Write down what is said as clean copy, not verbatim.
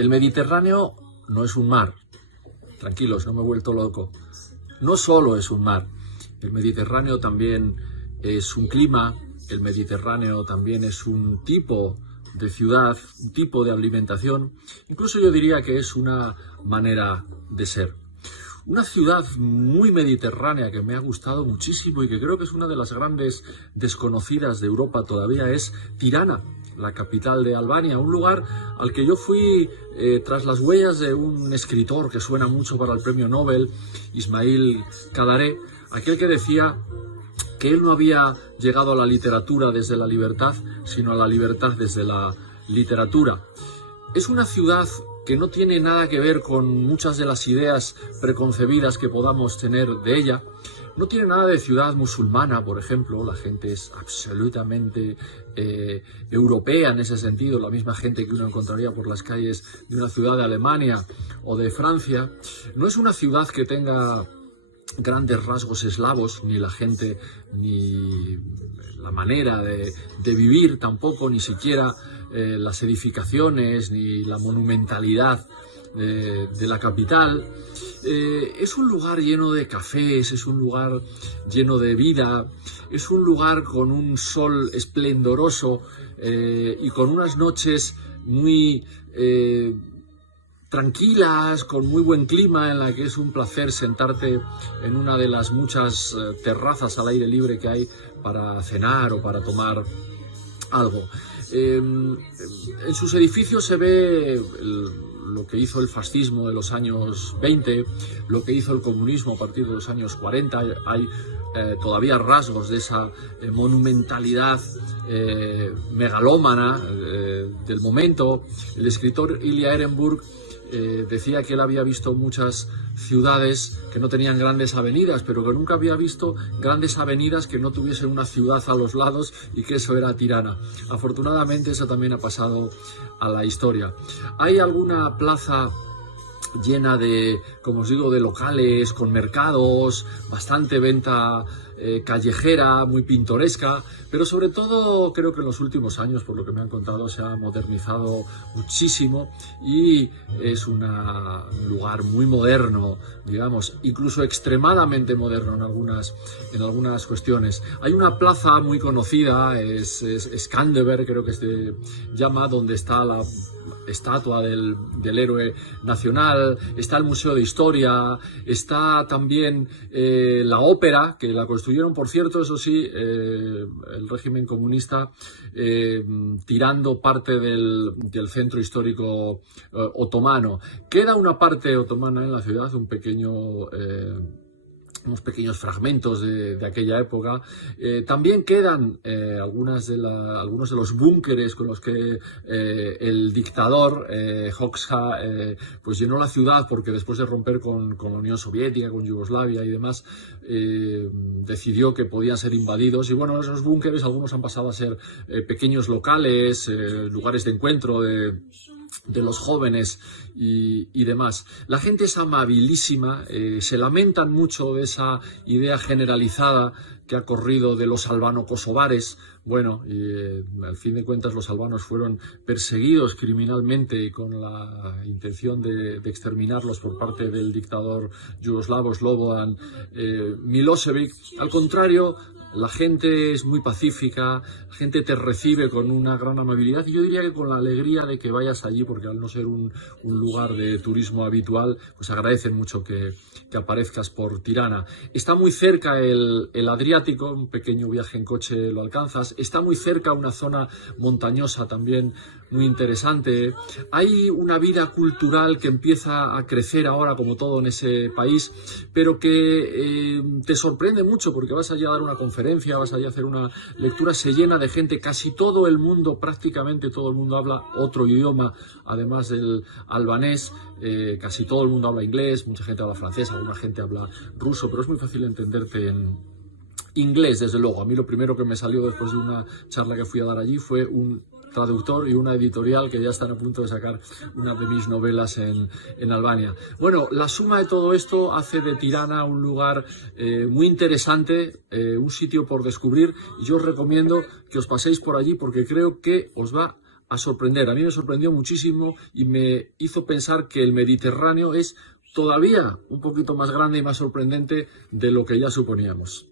El Mediterráneo no es un mar. Tranquilos, no me he vuelto loco. No solo es un mar. El Mediterráneo también es un clima. El Mediterráneo también es un tipo de ciudad, un tipo de alimentación. Incluso yo diría que es una manera de ser. Una ciudad muy mediterránea que me ha gustado muchísimo y que creo que es una de las grandes desconocidas de Europa todavía es Tirana, la capital de Albania, un lugar al que yo fui tras las huellas de un escritor que suena mucho para el premio Nobel, Ismail Kadare, aquel que decía que él no había llegado a la literatura desde la libertad, sino a la libertad desde la literatura. Es una ciudad que no tiene nada que ver con muchas de las ideas preconcebidas que podamos tener de ella. No tiene nada de ciudad musulmana, por ejemplo. La gente es absolutamente europea en ese sentido, la misma gente que uno encontraría por las calles de una ciudad de Alemania o de Francia. No es una ciudad que tenga grandes rasgos eslavos, ni la gente, ni la manera de vivir tampoco, ni siquiera las edificaciones, ni la monumentalidad de la capital. Es un lugar lleno de cafés, es un lugar lleno de vida, es un lugar con un sol esplendoroso y con unas noches muy tranquilas, con muy buen clima, en la que es un placer sentarte en una de las muchas terrazas al aire libre que hay para cenar o para tomar algo. En sus edificios se ve lo que hizo el fascismo de los años 20, lo que hizo el comunismo a partir de los años 40. Hay todavía rasgos de esa monumentalidad megalómana del momento. El escritor Ilya Ehrenburg decía que él había visto muchas ciudades que no tenían grandes avenidas, pero que nunca había visto grandes avenidas que no tuviesen una ciudad a los lados, y que eso era Tirana. Afortunadamente eso también ha pasado a la historia. Hay alguna plaza llena de, como os digo, de locales, con mercados, bastante venta callejera, muy pintoresca, pero sobre todo creo que en los últimos años, por lo que me han contado, se ha modernizado muchísimo y es un lugar muy moderno, digamos, incluso extremadamente moderno en algunas cuestiones. Hay una plaza muy conocida, es Skanderberg, creo que se llama, donde está la estatua del héroe nacional, está el Museo de Historia, está también la ópera, que la construyeron, por cierto, eso sí, el régimen comunista, tirando parte del centro histórico otomano. Queda una parte otomana en la ciudad, unos pequeños fragmentos de aquella época. También quedan algunos de los búnkeres con los que el dictador Hoxha pues llenó la ciudad, porque después de romper con la Unión Soviética, con Yugoslavia y demás, decidió que podían ser invadidos. Y bueno, esos búnkeres, algunos han pasado a ser pequeños locales, lugares de encuentro de los jóvenes y demás. La gente es amabilísima, se lamentan mucho de esa idea generalizada que ha corrido de los albano-kosovares. Bueno, al fin de cuentas los albanos fueron perseguidos criminalmente con la intención de exterminarlos por parte del dictador yugoslavo Slobodan Milosevic. Al contrario, la gente es muy pacífica, la gente te recibe con una gran amabilidad, y yo diría que con la alegría de que vayas allí, porque al no ser un lugar de turismo habitual, pues agradecen mucho que aparezcas por Tirana. Está muy cerca el Adriático, un pequeño viaje en coche lo alcanzas. Está muy cerca una zona montañosa también muy interesante. Hay una vida cultural que empieza a crecer ahora, como todo en ese país, pero que te sorprende mucho, porque vas allí a dar una conferencia, vas allí a hacer una lectura, se llena de gente. Casi todo el mundo, prácticamente todo el mundo, habla otro idioma, además del albanés. Casi todo el mundo habla inglés, mucha gente habla francés, alguna gente habla ruso, pero es muy fácil entenderte en inglés, desde luego. A mí lo primero que me salió después de una charla que fui a dar allí fue un traductor y una editorial que ya están a punto de sacar una de mis novelas en Albania. Bueno, la suma de todo esto hace de Tirana un lugar muy interesante, un sitio por descubrir, y yo os recomiendo que os paséis por allí, porque creo que os va a sorprender. A mí me sorprendió muchísimo y me hizo pensar que el Mediterráneo es todavía un poquito más grande y más sorprendente de lo que ya suponíamos.